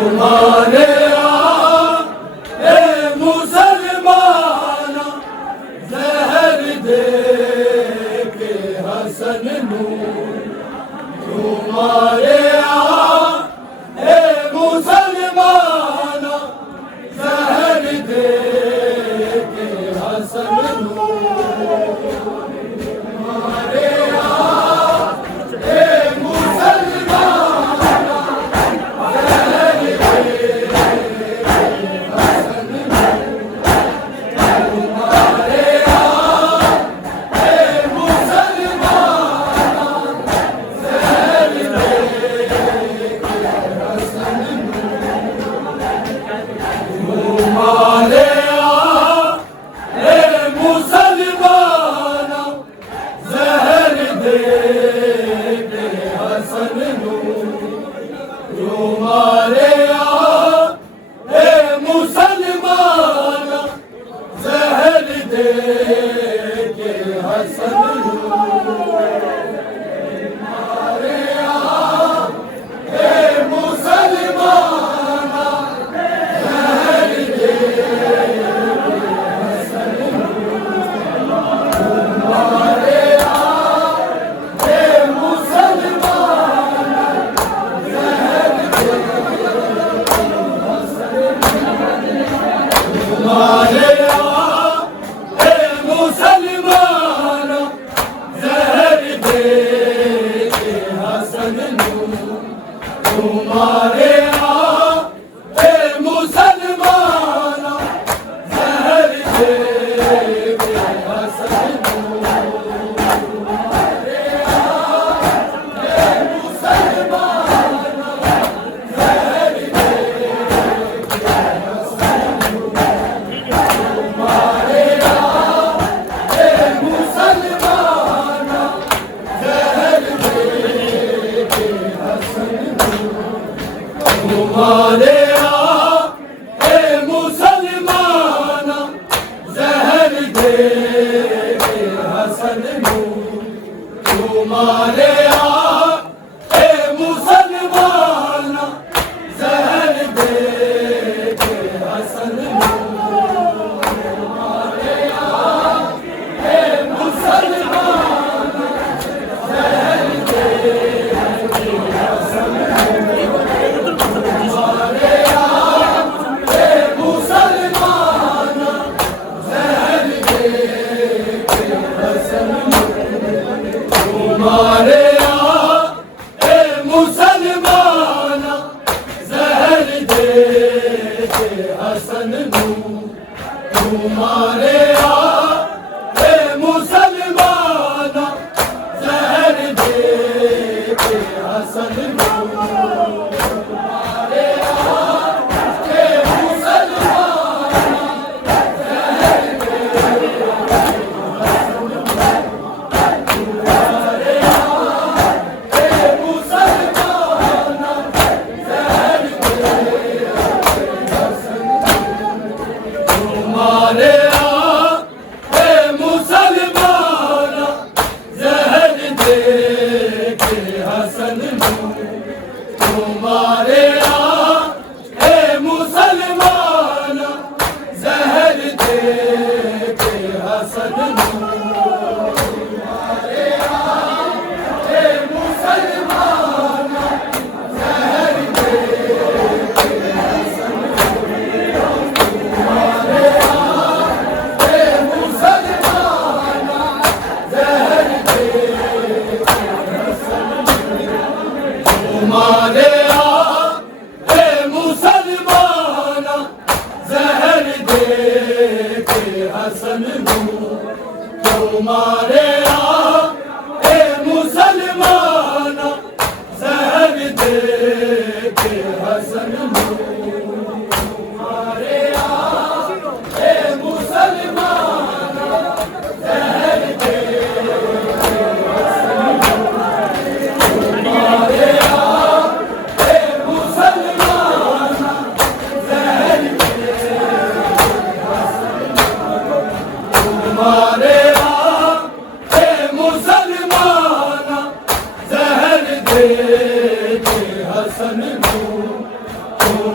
तुम्हारे मुसलमान जहर दे के हसन नूर तुम्हारे मुसलमान जहर दे के हसन नूर तुम्हारे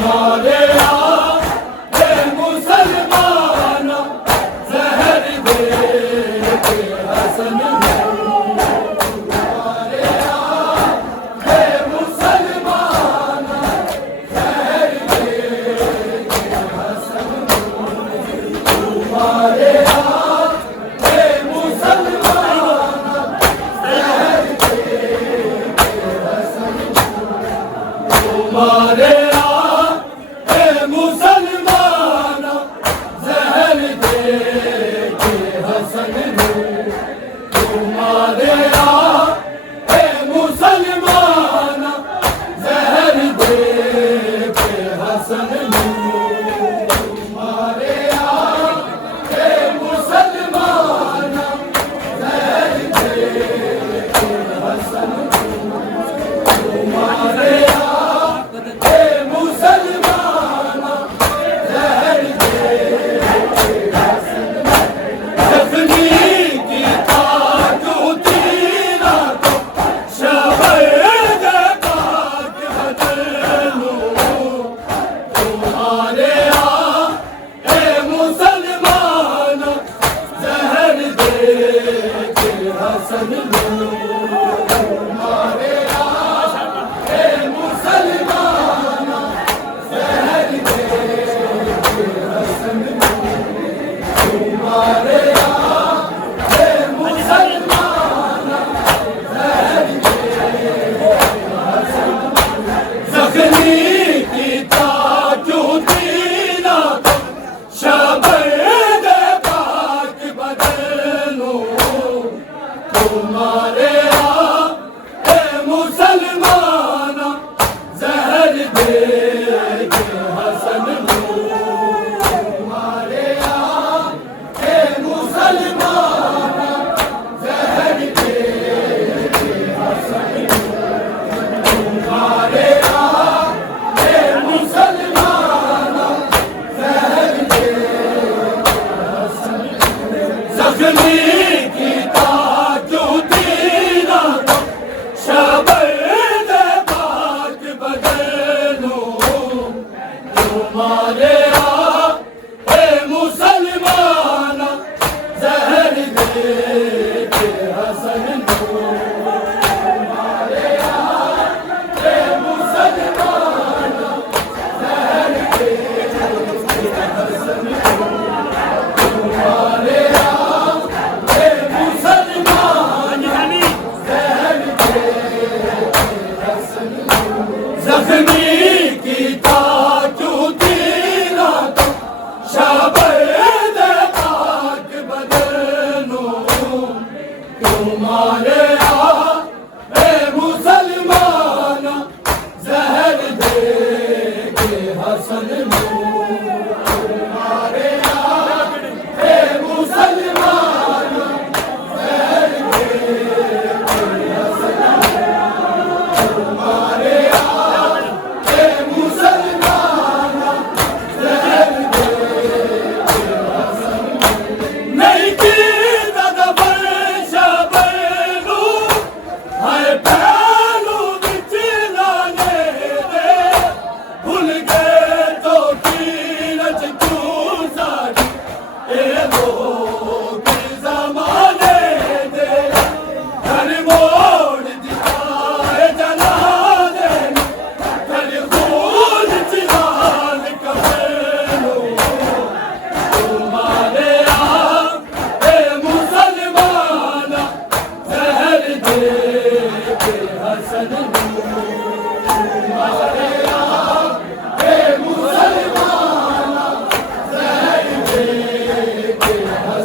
तुम्हारे यहाँ हे मुसलमान जहर दे के हसन तुम्हारे यहाँ हे मुसलमान जहर दे के हसन तुम्हारे यहाँ हे मुसलमान जहर दे के हसन तुम्हारे मुसलमान जहर दे के हसन तुम्हारे हे मुसलमान जहर दे के हसन तुम्हारे हे मुसलमान जहर दे के हसन तुम्हारे हे मुसलमान जहर दे के हसन जख्मी की ताजूती रातों शबद पाक बदलूं तुम्हारे हे मुसलमान जहर दे के हसन तुम्हारे हे मुसलमान जहर दे के हसन तुम्हारे हे मुसलमान जहर दे के हसन जख्मी की ताजूती रातों शबद पाक बदलूं तुम्हारे हे मुसलमान जहर दे के हसन तुम्हारे हे मुसलमान जहर दे के हसन तुम्हारे हे मुसलमान जहर दे के हसन जख्मी की ताजूती रातों शबद पाक बदलूं तुम्हारे हे मुसलमान जहर दे के हसन तुम्हारे हे मुसलमान जहर दे के हसन तुम्हारे हे मुसलमान जहर दे के हसन जख्मी की ताजूती रातों शबद पाक बदलूं तुम्हारे हे मुसलमान जहर दे के हसन तुम्हारे हे मुसलमान जहर दे के हसन तुम्हारे हे मुसलमान जहर दे के हसन नहीं की तदबर शबरू है पहलू बिच लाने दे भूल गए तो कीरत क्यों सारी ए लोग ज़माने दे घर मोड़ दिखाए जला दे घर खून चिराग कफनो तुम्हारे हे मुसलमान जहर दे के हसन तुम्हारे हे मुसलमान जहर दे के हसन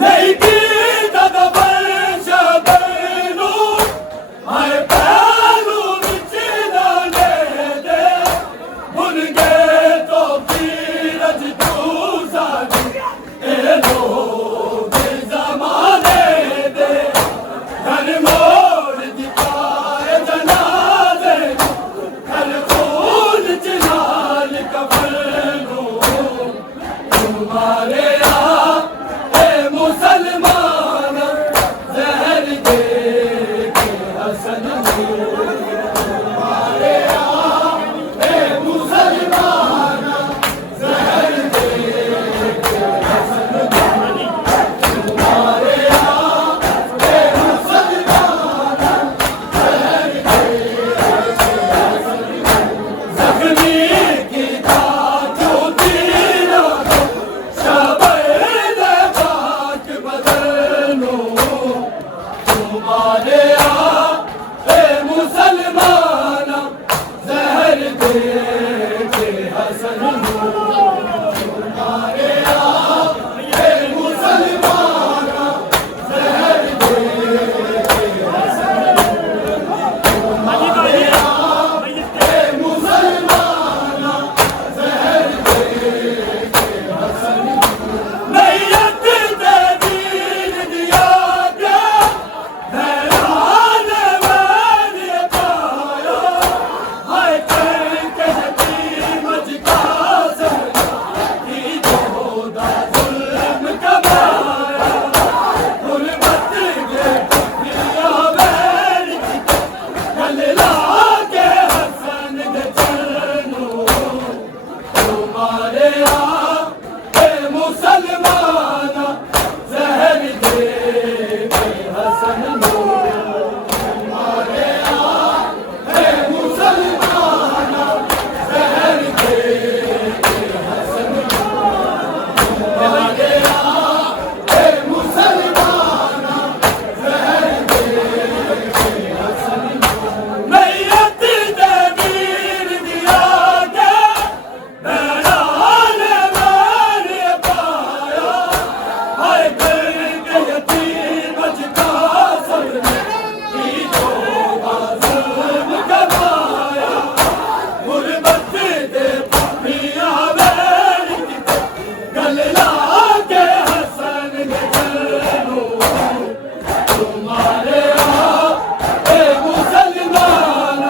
नहीं की दादा बंश बनो आए पैरू बिच डाले दे भुन गए तो कीरज तू साडी ए लोग जमाने दे घर मोड़ दिखाए जनाजे घर खून चिनाल कफनो तुम्हारे मुसलमान जहर दे के हसन तुम्हारे मुसलमान जहर दे के हसन तुम्हारे मुसलमान जहर दे के हसन जख्मी की जो तीरा शबर बात बदलो तुम्हारे मुसलमान जहर दे के हसन तुम्हारे मुसलमान जहर दे के हसन तुम्हारे मुसलमान जहर दे के हसन नैयत दीन दिया क्या हैरान मैंने पाया हाय करके यतीम का की जोदा जुल्म कमाया गुरबत के दुनिया बैर गल लाके हसन के चरणों तुम्हारे मुसलमान जहर दे के हसन तुम्हारे मुसलमान जहर दे के हसन तुम्हारे मुसलमान जहर दे के हसन नैयत दीन दिया के हैरान मैंने पाया हाय करके यतीम का सबने की जोदा जुल्म कमाया गुरबत दे पिया बैर गल लाके हसन के चरणों तुम्हारे मुसलमान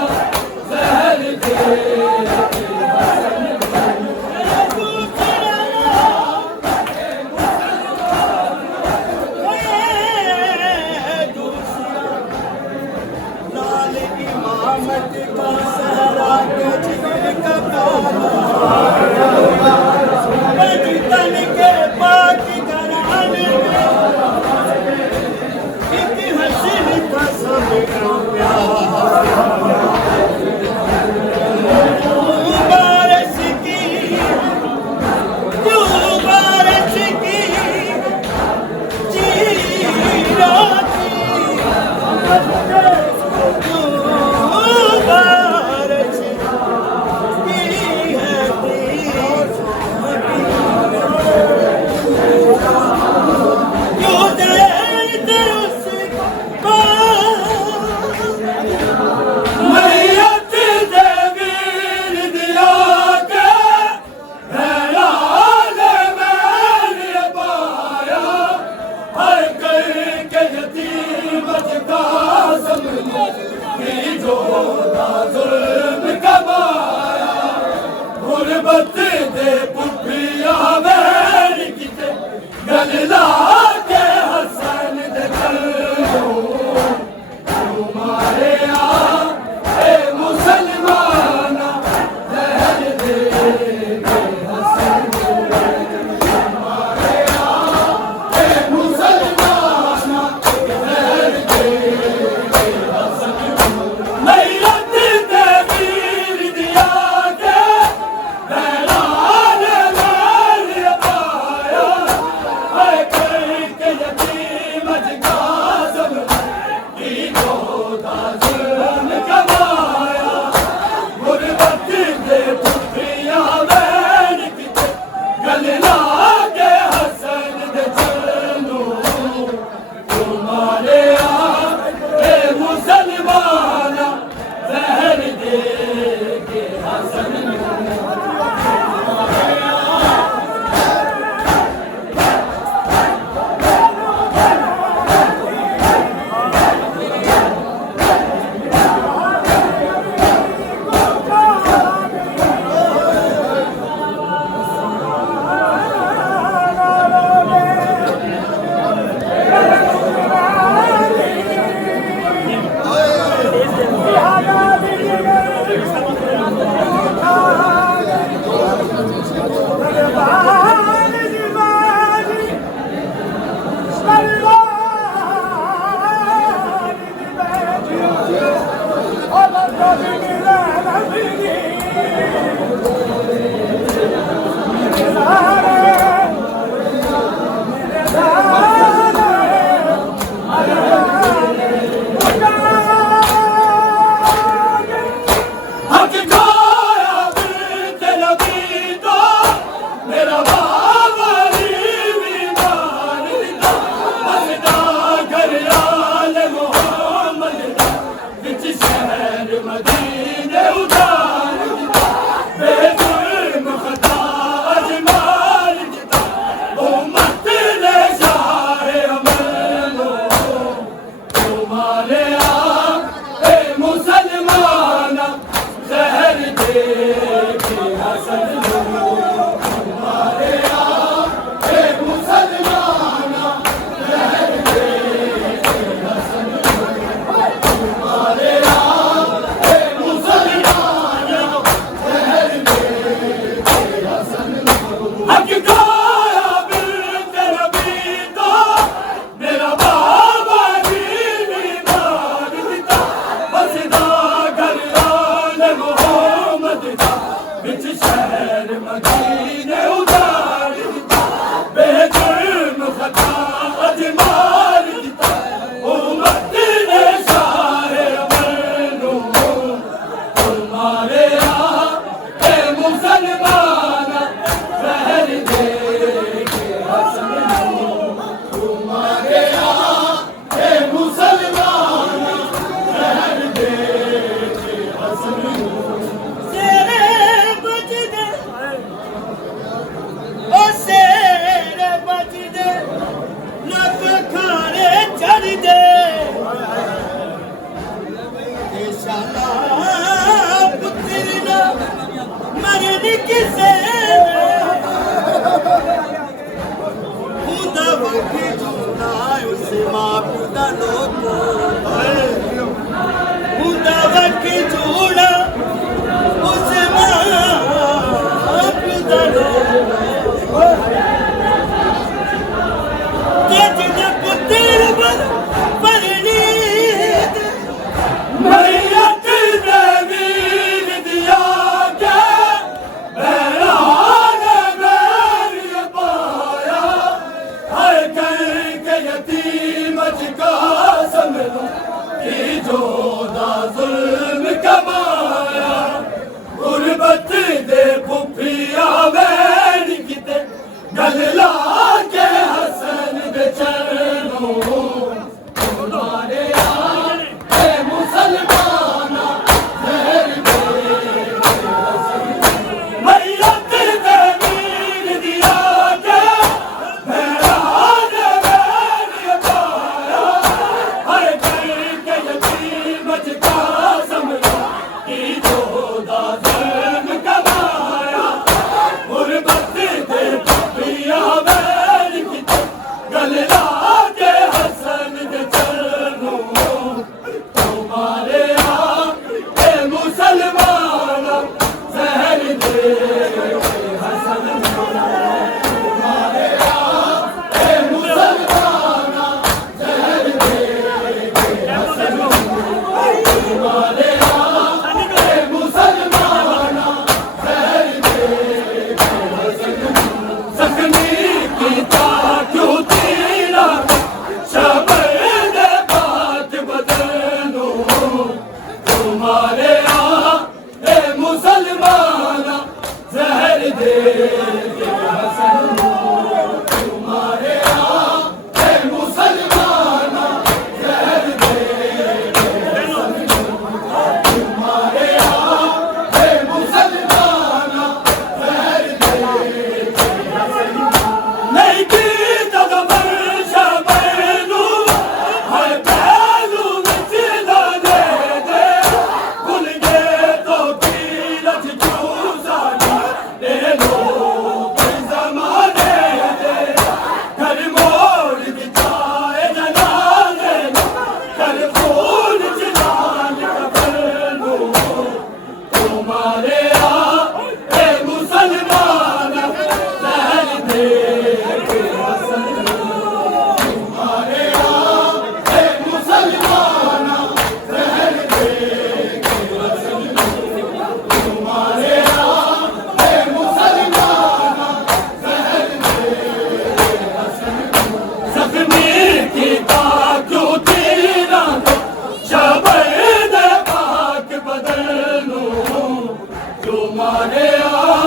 जहर दे के हसन लाल इमामत का सहरा गजन का गजन के पाक घराने में एक हसीन का सबका प्यार बारिश की बारिश की जीरा नैयत दीन दिया के हैरान मैंने पाया हर करके यतीम का सबने की जोदा जुल्म कमाया गुरबत दे पुठिया बैर किते गल लाके हसन दे चलो तुम्हारे मुसलमान जहर दे के हसन तुम्हारे मुसलमान जहर दे के हसन नैयत दीन दिया के हैरान मैंने पाया हाय कर जूना उस माँ पिता लोगो मुंडा वकी जूना उस माँ पिता लोगो तेज पुत्र पर परिणीत मैयत देवी दिया के बहरान बैर पाया हर करके यतीम का समझो कि जोदा जुल्म कमाया गुरबत दे फुफिया वैन किते गल ला के हसन दे चरणों तुम्हारे यार ए मुसलमाना मेहर दे मैयत देवीर दिया के बहरान बैर पाया हर करके यतीम का समझो कि जोदा जुल्म कमाया गुरबत दे फुफिया वैन किते गल ला के हसन दे चरणों तुम्हारे यहाँ ए मुसलमाना जहर दे हसन तुम्हारे यहाँ ए मुसलमाना जहर दे हसन तुम्हारे यहाँ ए मुसलमाना जहर दे हसन जख्मी की क्यों तेरा शबर दे बात बदलो तुम्हारे यहाँ ए मुसलमाना जहर दे हसन तुम्हारे यहाँ ए मुसलमाना जहर दे हसन तुम्हारे यहाँ ए मुसलमाना जहर दे हसन नहीं की तदबर शबैलू हर पहलू में चिल्ला दे भूल गए तो कीरत क्यों साड़ी ले लो जमाने दे घर मोड़ दिखाए जनाने कर खून चिलान कफन लो तुम्हारे यहाँ ए मुसलमाना जहर दे हसन तुम्हारे यहाँ ए मुसलमाना जहर दे हसन तुम्हारे यहाँ ए मुसलमाना जहर दे हसन जख्मी की क्यों तेरा तो शबर दे पाक बदलो तुम्हारे यहाँ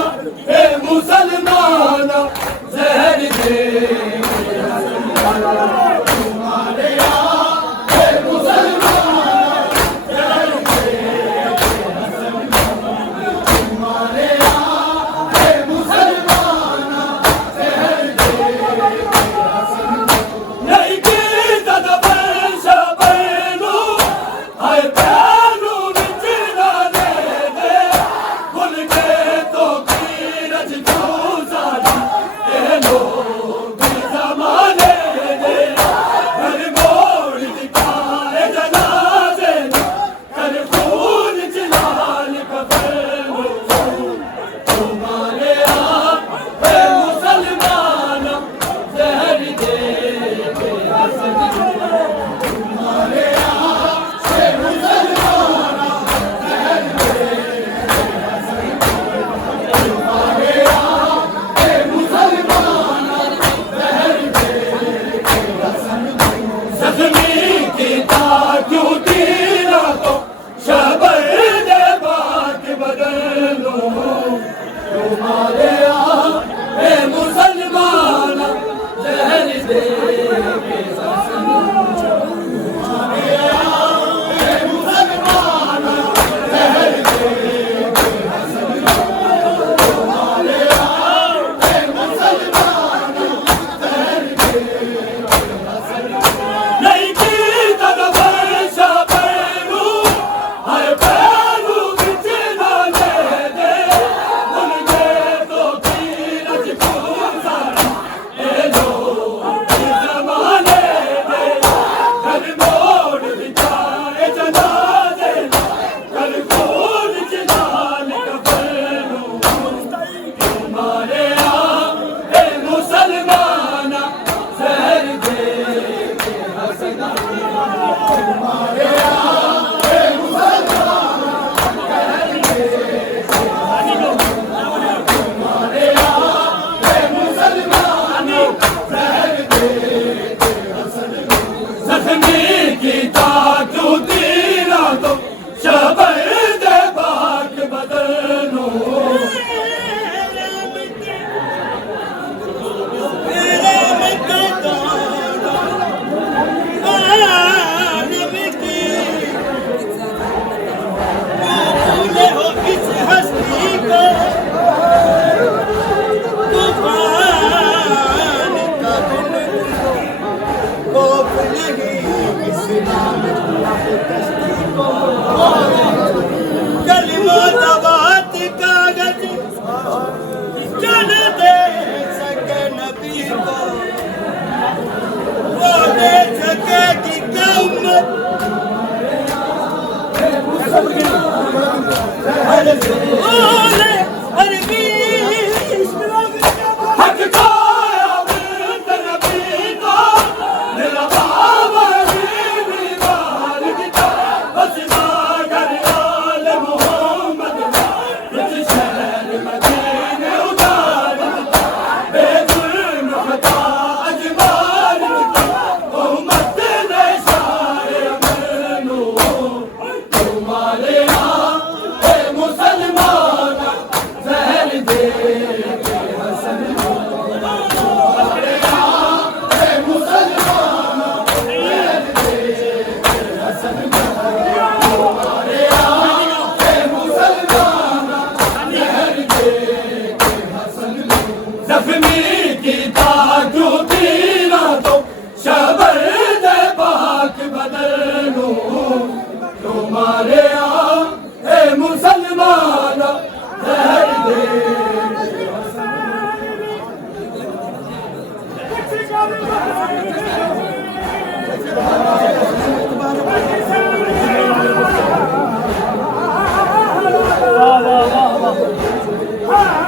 ए मुसलमाना जहर दे हसन तुम्हारे यहाँ ए मुसलमाना जहर दे हसन तुम्हारे यहाँ ए मुसलमाना जहर दे हसन नहीं की तदबर शबैलू हर पहलू में चिल्ला दे भूल गए तो कीरत क्यों साड़ी ले लो जमाने दे घर मोड़ दिखाए जनाजे कर खून चिलान कफन लो तुम्हारे यहाँ ए मुसलमाना जहर दे हसन तुम्हारे यहाँ ए मुसलमाना जहर दे हसन तुम्हारे यहाँ ए मुसलमाना जहर दे हसन जख्मी की क्यों तेरा तो शबर दे बात बदलो तुम्हारे यहाँ ए मुसलमाना जहर दे हसन जख्मी की ताकू तीरा तो शबर दे पाक बदनो कलिमात कागज जन दे सके नबी को वो दे सकेगी क़यामत ओले अरबी हक खाया बिरत नबी को मेरा बाबा दीवार की बसना कर आल मोहम्मद इस शहर मदीने उतार बेजुर्म खता अजमार उम्मत ने शायर मरनो तुम्हारे यहाँ ए मुसलमान जहर दे के हसन तुम्हारे यहाँ ए मुसलमान जहर दे के हसन तुम्हारे यहाँ ए मुसलमान जहर दे के हसन जख्मी की ताकू तीरा तो शबर दे पाक बदनो तुम्हारे यहाँ ए मुसलमान जहर दे वाह वाह वाह वाह